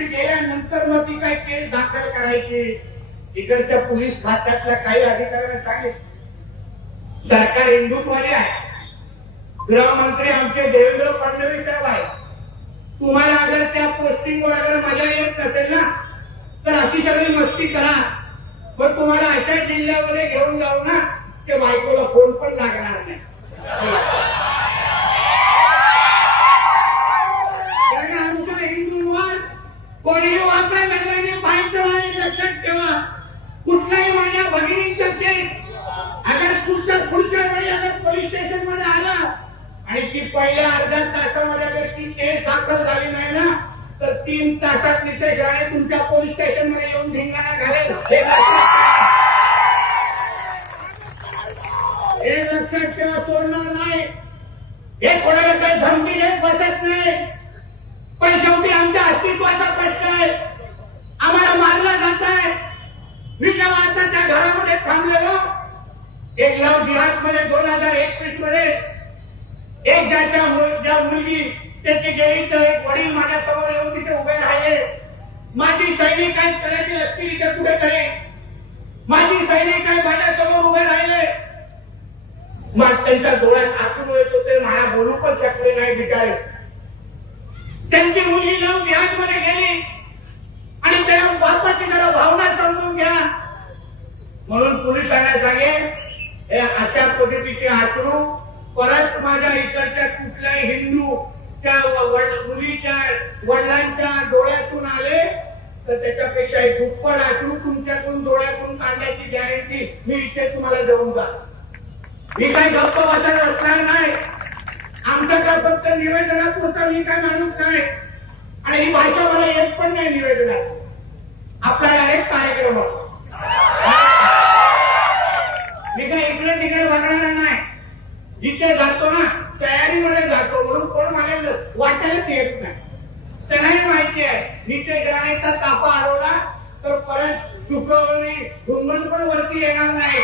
गेल्यानंतर मग ती काय केस दाखल करायची, इकडच्या पोलीस खात्यातल्या काही अधिकाऱ्यांना सांगितलं सरकार हिंदुत्ववादी आहे, गृहमंत्री आमचे देवेंद्र फडणवीस साहेब आहे, तुम्हाला अगर त्या पोस्टिंगवर अगर मजा येत नसेल ना तर अशी सगळी मस्ती करा, पण तुम्हाला अशा जिल्ह्यामध्ये घेऊन जाऊ ना ते बायकोला फोन पण लागणार नाही. आमचा हिंदूंवर कोणी वापरा लागल्याने पाहिजे लक्षात ठेवा. कुठल्याही माझ्या भगिनींचा केस अगर पुढच्या वेळी अगर पोलीस स्टेशन मध्ये आला आणि ती पहिल्या अर्ध्या तासामध्ये अगर ती केस दाखल झाली नाही ना तर 3 तासात नितेश राणे तुमच्या पोलीस स्टेशन मध्ये येऊन धिंगाणा घालेल. हे लक्षात ठेवा, सोडणार नाही. हे कोणाला काही धमकी देत बसत नाही, पण शेवटी आमच्या अस्तित्वाचा प्रश्न आहे. आम्हाला मारला जात आहे. मी जेव्हा आता त्या घरामध्ये थांबलेलो एक लव जिहाद मध्ये 2021 मध्ये एक ज्या मुलगी त्याची गेली तर एक वडील माझ्यासमोर येऊन तिथे उभे राहिले. माझी सैनिक काय करायची असतील इथे कुठे करे, माझी सैनिक काय माझ्यासमोर उभे राहिले. मग त्यांच्या डोळ्यात आसून येत होते, मला बोलू पण शकले नाही बिचारे. त्यांची मुलगी लव जिहाद मध्ये गेली आणि त्या बापाची जरा भावना समजून घ्या म्हणून पोलिसांना सांगेल हे अशा पद्धतीचे आसरू परत माझ्या इकडच्या कुठल्याही हिंदू त्या मुलीच्या वडिलांच्या डोळ्यातून आले तर त्याच्यापेक्षा दुप्पट आसरू तुमच्यातून डोळ्यातून काढण्याची गॅरंटी मी इथे तुम्हाला देऊन जा. मी काही गप्प वाचायला असणार नाही. आमचं काय फक्त निवेदनापुरता मी काय माणूस नाही आणि ही भाषा मला येत पण नाही निवेदनात. आपला डायरेक्ट कार्यक्रम मी काय इकडे तिकडे बघणार नाही. जिथे जातो ना तयारीमध्ये जातो म्हणून कोण मला वाटायलाच येत नाही. त्यांनाही माहिती आहे नितेश राणेचा ताफा अडवला तर परत शुक्रवारी घुंगण पण वरती येणार नाही.